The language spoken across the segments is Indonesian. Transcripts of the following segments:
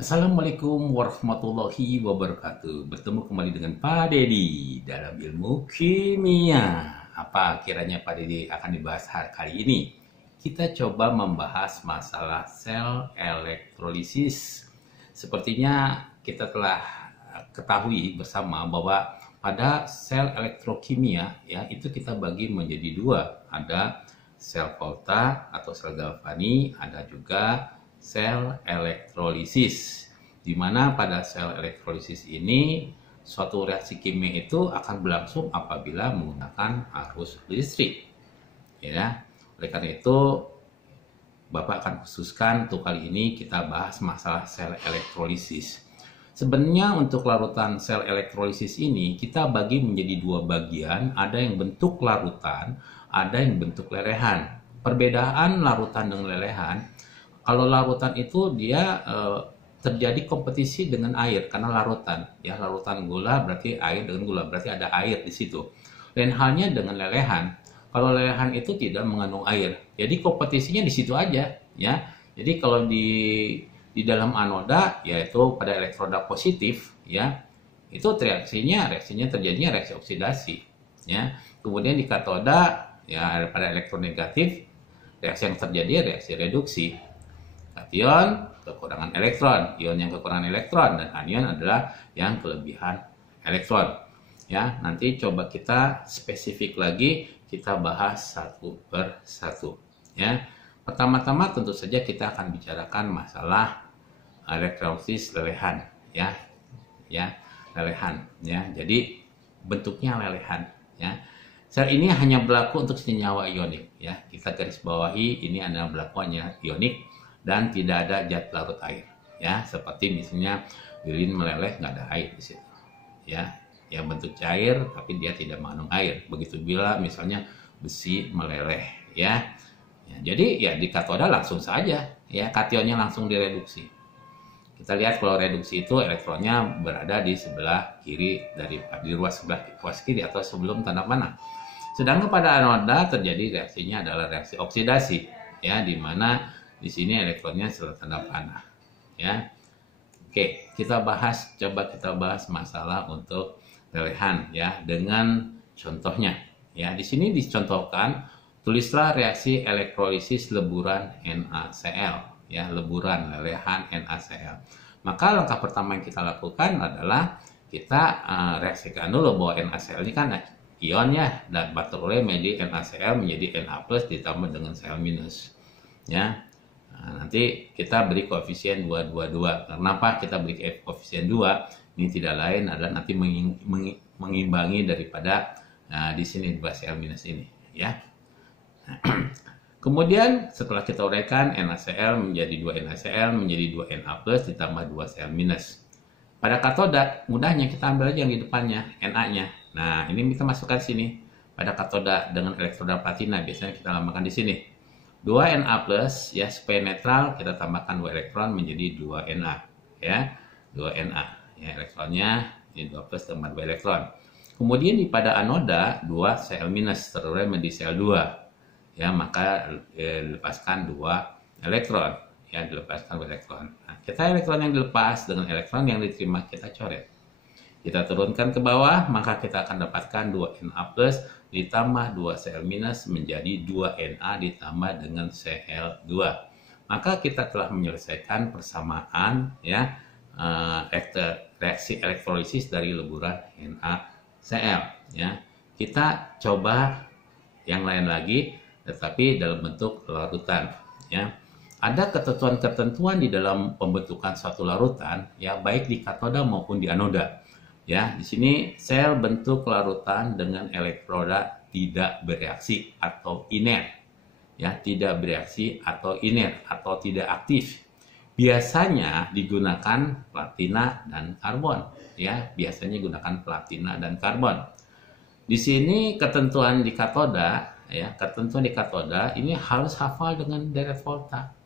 Assalamualaikum warahmatullahi wabarakatuh. Bertemu kembali dengan Pak Dedi dalam ilmu kimia. Apa kiranya Pak Dedi akan dibahas kali ini? Kita coba membahas masalah sel elektrolisis. Sepertinya kita telah ketahui bersama bahwa pada sel elektrokimia ya itu kita bagi menjadi dua. Ada sel Volta atau sel Galvani, ada juga sel elektrolisis, di mana pada sel elektrolisis ini suatu reaksi kimia itu akan berlangsung apabila menggunakan arus listrik. Ya, oleh karena itu Bapak akan khususkan untuk kali ini kita bahas masalah sel elektrolisis. Sebenarnya untuk larutan sel elektrolisis ini kita bagi menjadi dua bagian, ada yang bentuk larutan, ada yang bentuk lelehan. Perbedaan larutan dengan lelehan, kalau larutan itu dia terjadi kompetisi dengan air karena larutan, ya larutan gula berarti air dengan gula berarti ada air di situ. Dan halnya dengan lelehan, kalau lelehan itu tidak mengandung air, jadi kompetisinya di situ aja, ya. Jadi kalau di dalam anoda yaitu pada elektroda positif, ya itu reaksinya terjadinya reaksi oksidasi, ya. Kemudian di katoda ya pada elektronegatif reaksi yang terjadi reaksi reduksi. Kation kekurangan elektron, ion yang kekurangan elektron, dan anion adalah yang kelebihan elektron. Ya, nanti coba kita spesifik lagi, kita bahas satu per satu. Ya, pertama-tama tentu saja kita akan bicarakan masalah elektrolisis lelehan. Ya, lelehan. Ya, jadi bentuknya lelehan. Ya, sel ini hanya berlaku untuk senyawa ionik. Ya, kita garis bawahi ini adalah berlakuannya ionik dan tidak ada zat larut air, ya seperti misalnya lilin meleleh nggak ada air di situ, ya bentuk cair tapi dia tidak mengandung air. Begitu bila misalnya besi meleleh, jadi ya di katoda langsung saja, ya kationnya langsung direduksi. Kita lihat kalau reduksi itu elektronnya berada di sebelah kiri di ruas sebelah kiri atau sebelum tanda panah. Sedangkan pada anoda terjadi reaksinya adalah reaksi oksidasi, ya di mana di sini elektronnya setelah tanda panah, ya. Oke, coba kita bahas masalah untuk lelehan, ya, dengan contohnya. Ya, di sini dicontohkan, tulislah reaksi elektrolisis leburan NaCl, ya, leburan lelehan NaCl. Maka langkah pertama yang kita lakukan adalah kita reaksikan dulu bahwa NaCl ini kan ionnya dan beroleh menjadi NaCl menjadi Na+ ditambah dengan Cl-, ya. Nah, nanti kita beri koefisien 222. Kenapa kita beri koefisien 2? Ini tidak lain adalah nanti mengimbangi daripada di sini 2 Cl- ini, ya. Kemudian setelah kita uraikan NaCl menjadi 2 NaCl menjadi 2 Na+ ditambah 2 Cl-. Pada katoda mudahnya kita ambil aja yang di depannya Na-nya. Nah, ini kita masukkan sini. Pada katoda dengan elektroda platina biasanya kita lambangkan di sini. 2 Na+, ya supaya netral kita tambahkan 2 elektron menjadi 2 Na, ya. 2 Na, ya elektronnya ini 2+ tambah 2 elektron. Kemudian pada anoda 2 Cl- terurai menjadi Cl2. Ya, maka dilepaskan 2 elektron, ya dilepaskan 2 elektron. Nah, kita elektron yang dilepas dengan elektron yang diterima kita coret. Kita turunkan ke bawah, maka kita akan dapatkan 2 Na+ ditambah 2 Cl- menjadi 2 Na ditambah dengan Cl2. Maka kita telah menyelesaikan persamaan, ya, reaksi elektrolisis dari leburan NaCl, ya. Kita coba yang lain lagi tetapi dalam bentuk larutan, ya. Ada ketentuan-ketentuan di dalam pembentukan suatu larutan, ya baik di katoda maupun di anoda. Ya, di sini sel bentuk larutan dengan elektroda tidak bereaksi atau inert. Ya, tidak bereaksi atau inert atau tidak aktif. Biasanya digunakan platina dan karbon, ya, biasanya gunakan platina dan karbon. Di sini ketentuan di katoda, ya, ketentuan di katoda ini harus hafal dengan deret volta.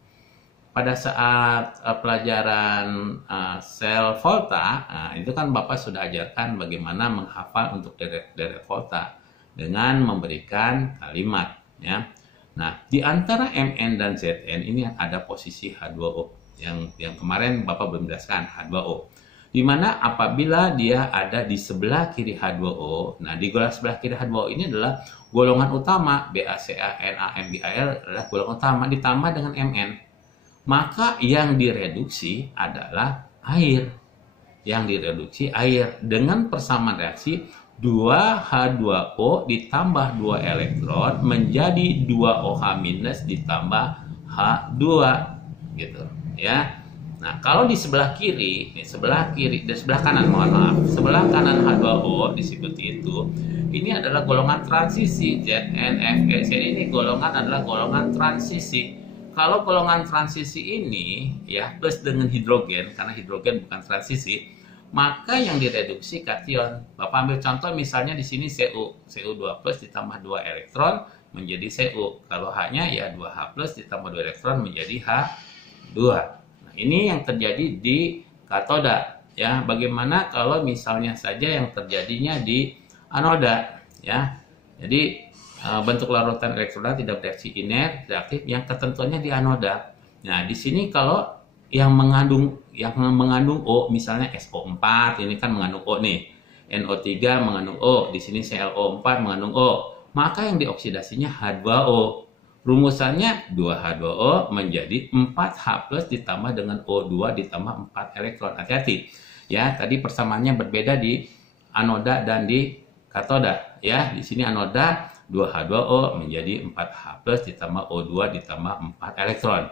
Pada saat pelajaran sel volta, itu kan Bapak sudah ajarkan bagaimana menghafal untuk deret volta dengan memberikan kalimat, ya. Nah, di antara Mn dan Zn ini ada posisi H2O, Yang kemarin Bapak belum jelaskan H2O. Di mana apabila dia ada di sebelah kiri H2O, nah di sebelah kiri H2O ini adalah golongan utama, BaCa, Na, MgAl adalah golongan utama ditambah dengan Mn. Maka yang direduksi adalah air. Yang direduksi air dengan persamaan reaksi 2H2O ditambah 2 elektron menjadi 2OH- ditambah H2 gitu ya. Nah, kalau di sebelah kiri, di sebelah kanan, mohon maaf, sebelah kanan H2O seperti itu, ini adalah golongan transisi ZnFeC. Ini golongan adalah golongan transisi. Kalau golongan transisi ini ya plus dengan hidrogen, karena hidrogen bukan transisi, maka yang direduksi kation. Bapak ambil contoh misalnya di sini Cu2+ ditambah 2 elektron menjadi Cu. Kalau H-nya ya 2H+ ditambah 2 elektron menjadi H2. Ini yang terjadi di katoda ya. Bagaimana kalau misalnya saja yang terjadinya di anoda ya. Jadi bentuk larutan elektroda tidak bereaksi inert, reaktif yang ketentuannya di anoda. Nah, di sini kalau yang mengandung O misalnya SO4 ini kan mengandung O nih. NO3 mengandung O, di sini ClO4 mengandung O. Maka yang dioksidasinya H2O. Rumusannya 2H2O menjadi 4H+ ditambah dengan O2 ditambah 4 elektron. Hati-hati. Ya, tadi persamaannya berbeda di anoda dan di katoda. Ya, di sini anoda 2H2O menjadi 4H+ ditambah O2 ditambah 4 elektron.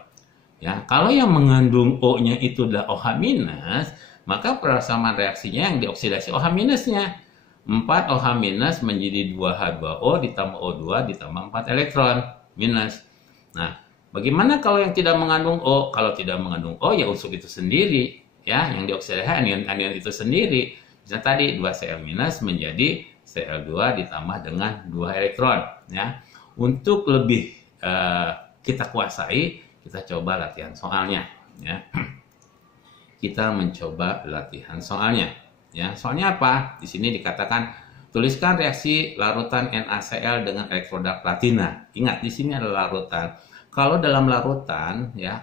Ya, kalau yang mengandung O-nya itu adalah OH-, maka persamaan reaksinya yang dioksidasi OH-nya. 4OH- menjadi 2H2O ditambah O2 ditambah 4 elektron. Minus. Nah, bagaimana kalau yang tidak mengandung O? Kalau tidak mengandung O, ya unsur itu sendiri, ya, yang dioksidasi anion itu sendiri. Misalnya tadi 2Cl- menjadi Cl2 ditambah dengan 2 elektron, ya. Untuk lebih kita kuasai, kita coba latihan soalnya, ya. Kita mencoba latihan soalnya, ya. Soalnya apa? Di sini dikatakan tuliskan reaksi larutan NaCl dengan elektroda platina. Ingat, di sini adalah larutan. Kalau dalam larutan, ya,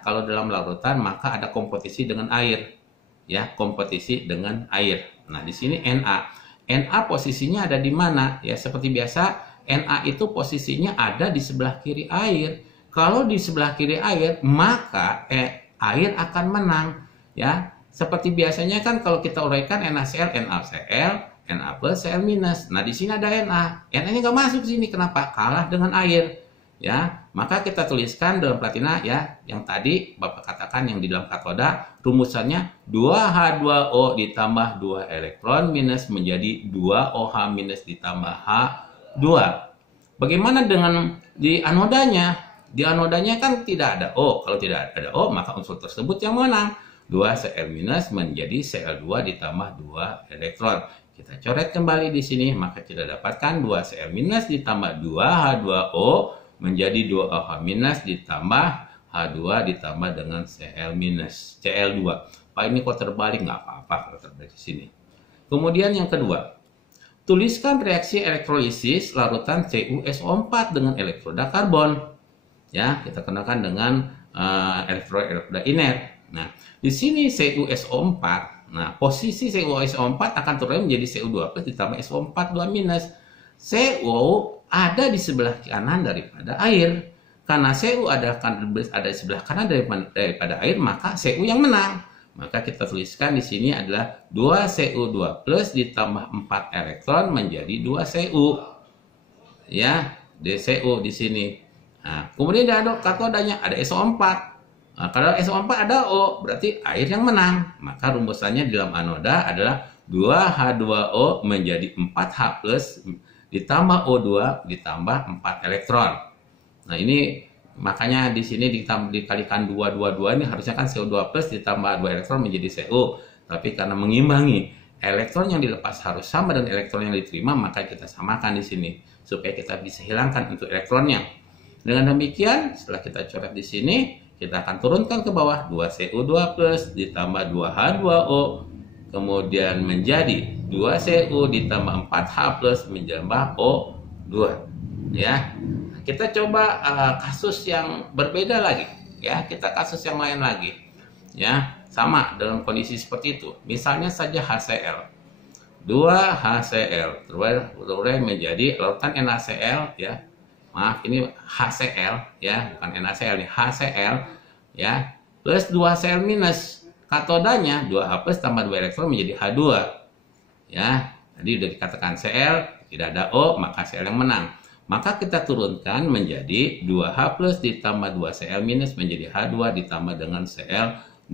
maka ada kompetisi dengan air, ya, kompetisi dengan air. Nah, di sini Na. Na posisinya ada di mana? Ya, seperti biasa, Na itu posisinya ada di sebelah kiri air. Kalau di sebelah kiri air, maka air akan menang, ya. Seperti biasanya kan kalau kita uraikan NaCl, NaCl, Na+, Cl-. Nah, di sini ada Na. Na-nya nggak masuk sini. Kenapa? Kalah dengan air. Ya, maka kita tuliskan dalam platina ya, yang tadi Bapak katakan yang di dalam katoda, rumusannya 2H2O ditambah 2 elektron minus menjadi 2OH- ditambah H2. Bagaimana dengan di anodanya? Di anodanya kan tidak ada O. Kalau tidak ada O, maka unsur tersebut yang menang. 2Cl- menjadi Cl2 ditambah 2 elektron. Kita coret kembali di sini, maka kita dapatkan 2Cl- ditambah 2H2O menjadi 2OH- ditambah H2 ditambah dengan Cl2. Pak, ini kok terbalik? Nggak apa-apa kalau terbalik di sini. Kemudian yang kedua, tuliskan reaksi elektrolisis larutan CuSO4 dengan elektroda karbon. Ya, kita kenakan dengan elektroda inert. Nah, di sini CuSO4. Nah, posisi CuSO4 akan turun menjadi Cu2+ ditambah SO4 2-. Cu ada di sebelah kanan daripada air. Karena Cu ada di sebelah kanan daripada air, maka Cu yang menang. Maka kita tuliskan di sini adalah 2Cu2+ ditambah 4 elektron menjadi 2Cu. Ya, DCU di sini. Nah, kemudian di katodanya ada SO4. Nah, kalau SO4 ada O, berarti air yang menang. Maka rumusannya di dalam anoda adalah 2H2O menjadi 4H+ ditambah O2 ditambah 4 elektron. Nah, ini makanya di sini dikalikan 2 ini harusnya kan CO2+ ditambah 2 elektron menjadi CO. Tapi karena mengimbangi, elektron yang dilepas harus sama dengan elektron yang diterima, maka kita samakan di sini supaya kita bisa hilangkan untuk elektronnya. Dengan demikian, setelah kita coret di sini, kita akan turunkan ke bawah 2Cu2+ ditambah 2H2O, kemudian menjadi 2Cu ditambah 4H+ menjambah O2. Ya, kita coba kasus yang berbeda lagi. Ya, kita kasus yang lain lagi. Ya, sama dengan kondisi seperti itu. Misalnya saja HCl. 2HCl terus menjadi larutan NaCl ya. Maaf, ini HCl ya, bukan NaCl nih, HCl ya. Plus 2Cl minus. Katodanya 2H plus tambah 2 elektron menjadi H2. Ya, tadi udah dikatakan Cl tidak ada O, maka Cl yang menang. Maka kita turunkan menjadi 2H plus ditambah 2Cl minus menjadi H2 ditambah dengan Cl2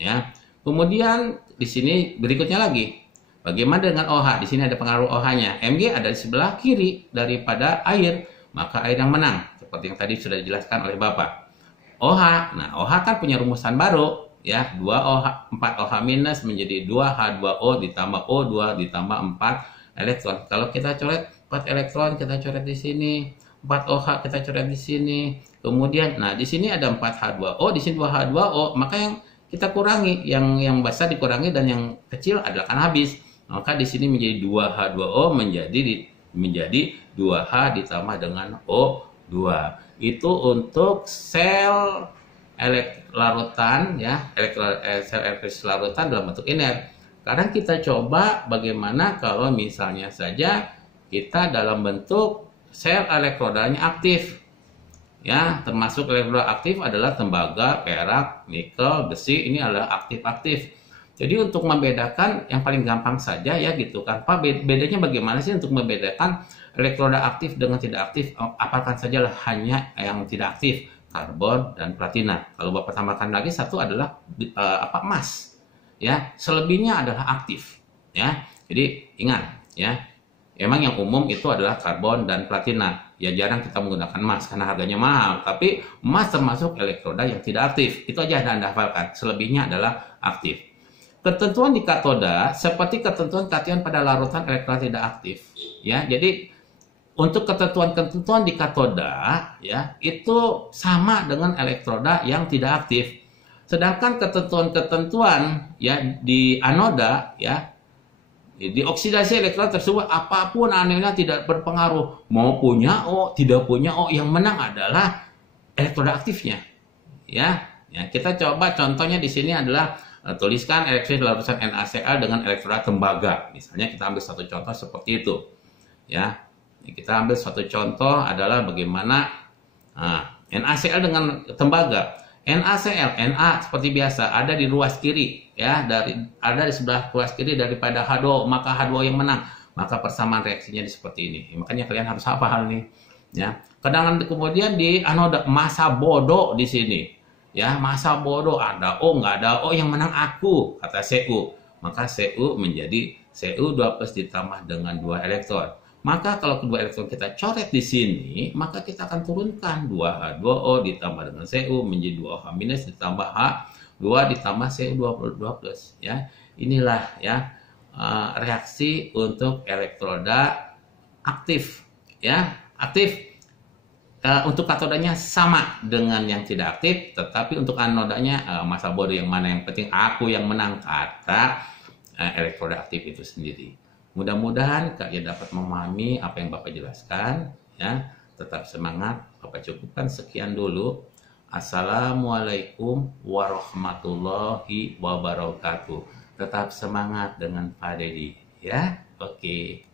ya. Kemudian di sini berikutnya lagi. Bagaimana dengan OH? Di sini ada pengaruh OH-nya. Mg ada di sebelah kiri daripada air, maka air yang menang. Seperti yang tadi sudah dijelaskan oleh Bapak. OH, nah OH kan punya rumusan baru ya, 2OH 4OH minus menjadi 2H2O ditambah O2 ditambah 4 elektron. Kalau kita coret 4 elektron kita coret di sini, 4OH kita coret di sini. Kemudian nah di sini ada 4H2O, di sini 2H2O, maka yang kita kurangi, yang besar dikurangi dan yang kecil adalah akan habis. Maka di sini menjadi 2H2O menjadi 2H ditambah dengan O2. Itu untuk sel larutan ya, sel elektris larutan dalam bentuk inert. Sekarang kita coba bagaimana kalau misalnya saja kita dalam bentuk sel elektrodanya aktif. Ya, termasuk elektroda aktif adalah tembaga, perak, nikel, besi, ini adalah aktif-aktif. Jadi untuk membedakan yang paling gampang saja ya gitu kan. Pak, bedanya bagaimana sih untuk membedakan elektroda aktif dengan tidak aktif? Apakah saja hanya yang tidak aktif, karbon dan platina. Kalau Bapak tambahkan lagi satu adalah emas. Ya, selebihnya adalah aktif. Ya, jadi ingat ya. Emang yang umum itu adalah karbon dan platina. Ya jarang kita menggunakan emas karena harganya mahal. Tapi emas termasuk elektroda yang tidak aktif. Itu aja Anda hafalkan. Selebihnya adalah aktif. Ketentuan di katoda seperti ketentuan kation pada larutan elektroda tidak aktif. Ya, jadi untuk ketentuan-ketentuan di katoda ya itu sama dengan elektroda yang tidak aktif. Sedangkan ketentuan-ketentuan ya di anoda ya di oksidasi elektron tersebut apapun anilnya tidak berpengaruh. Mau punya O, tidak punya O, yang menang adalah elektroda aktifnya. Ya, kita coba contohnya di sini adalah tuliskan elektris larutan NaCl dengan elektroda tembaga. Misalnya kita ambil satu contoh seperti itu. Ya, kita ambil satu contoh adalah bagaimana NaCl dengan tembaga. NaCl, Na seperti biasa ada di ruas kiri ya, ada di sebelah ruas kiri daripada H2O, maka H2O yang menang. Maka persamaan reaksinya seperti ini. Makanya kalian harus hafal nih. Ya. Kemudian di anoda massa bodoh di sini. Ya, massa bodoh ada O nggak ada O, yang menang aku kata Cu. Maka Cu menjadi Cu2 plus ditambah dengan 2 elektron. Maka kalau kedua elektron kita coret di sini, maka kita akan turunkan 2H2O ditambah dengan Cu menjadi 2OH minus ditambah H2 ditambah Cu22 plus. Ya, inilah ya reaksi untuk elektroda aktif. Ya, aktif. Untuk katodanya sama dengan yang tidak aktif, tetapi untuk anodanya massa bodoh yang mana, yang penting aku yang menang kata elektroda aktif itu sendiri. Mudah-mudahan kalian dapat memahami apa yang Bapak jelaskan ya. Tetap semangat. Bapak cukupkan sekian dulu. Assalamualaikum warahmatullahi wabarakatuh. Tetap semangat dengan Pak Dedi ya. Oke.